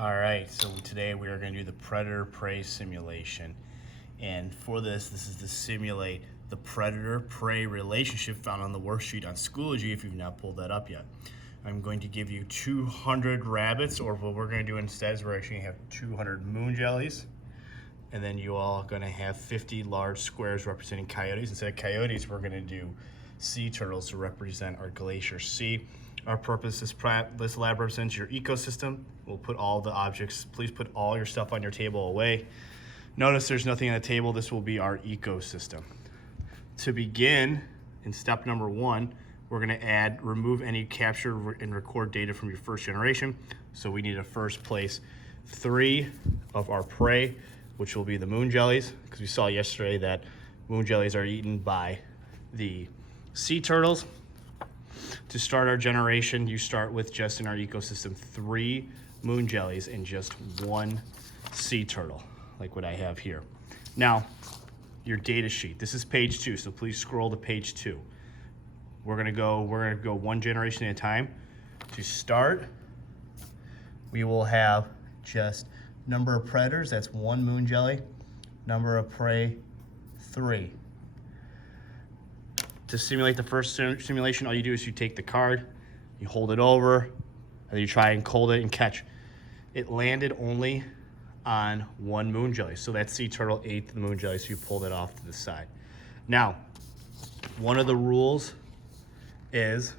All right, so today we are going to do the predator-prey simulation. And for this is to simulate the predator-prey relationship found on the worksheet on Schoology if you've not pulled that up yet. I'm going to give you 200 rabbits, or what we're going to do instead is we're actually going to have 200 moon jellies. And then you all are going to have 50 large squares representing coyotes. Instead of coyotes, we're going to do sea turtles to represent our glacier sea. Our purpose is this lab represents your ecosystem. We'll put all the objects, please put all your stuff on your table away. Notice there's nothing on the table. This will be our ecosystem. To begin, in step number 1, we're going to remove any capture and record data from your first generation. So we need to first place 3 of our prey, which will be the moon jellies, because we saw yesterday that moon jellies are eaten by the sea turtles. To start our generation, you start with just in our ecosystem 3 moon jellies and just 1 sea turtle, like what I have here. Now, your data sheet. This is page 2, so please scroll to page 2. We're gonna go one generation at a time. To start, we will have just number of predators, that's 1 moon jelly. Number of prey, 3. To simulate the first simulation, all you do is you take the card, you hold it over, and then you try and hold it and catch. It landed only on 1 moon jelly, so that sea turtle ate the moon jelly, so you pulled it off to the side. Now, one of the rules is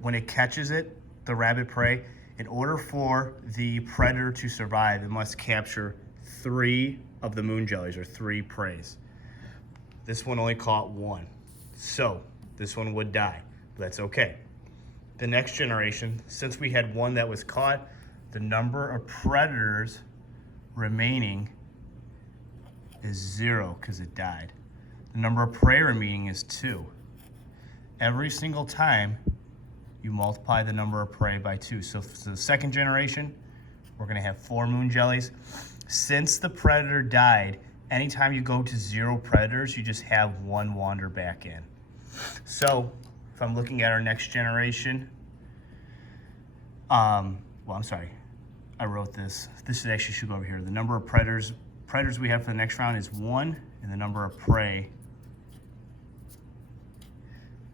when it catches it, the rabbit prey, in order for the predator to survive, it must capture 3 of the moon jellies, or 3 preys. This one only caught 1. So this one would die, but that's okay. The next generation, since we had 1 that was caught, the number of predators remaining is 0 because it died. The number of prey remaining is 2. Every single time you multiply the number of prey by 2. So for the second generation, we're gonna have 4 moon jellies. Since the predator died, anytime you go to 0 predators, you just have 1 wander back in. So if I'm looking at our next generation, well, I'm sorry, I wrote this. This actually should go over here. The number of predators we have for the next round is 1, and the number of prey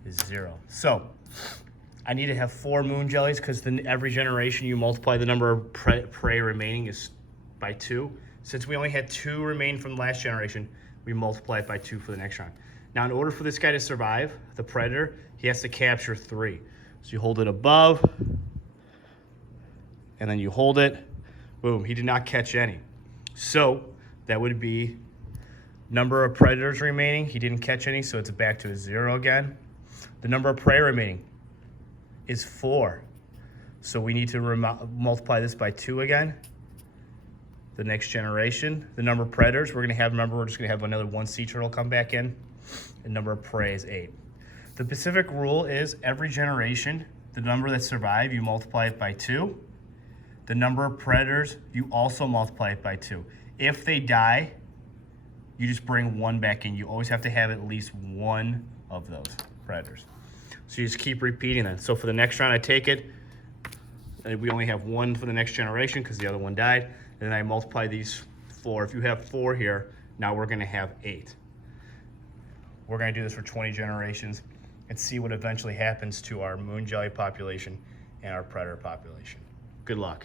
is 0. So I need to have 4 moon jellies because then every generation you multiply the number of prey remaining is by 2. Since we only had 2 remain from the last generation, we multiply it by 2 for the next round. Now, in order for this guy to survive, the predator, he has to capture 3. So you hold it above, and then you hold it, boom, he did not catch any. So that would be number of predators remaining, he didn't catch any, so it's back to a 0 again. The number of prey remaining is 4. So we need to multiply this by 2 again. The next generation, the number of predators, we're just gonna have another 1 sea turtle come back in, and number of prey is 8. The Pacific rule is every generation, the number that survive, you multiply it by 2. The number of predators, you also multiply it by 2. If they die, you just bring 1 back in. You always have to have at least 1 of those predators. So you just keep repeating that. So for the next round, I take it, we only have 1 for the next generation because the other one died. And then I multiply these 4. If you have 4 here, now we're gonna have 8. We're gonna do this for 20 generations and see what eventually happens to our moon jelly population and our predator population. Good luck.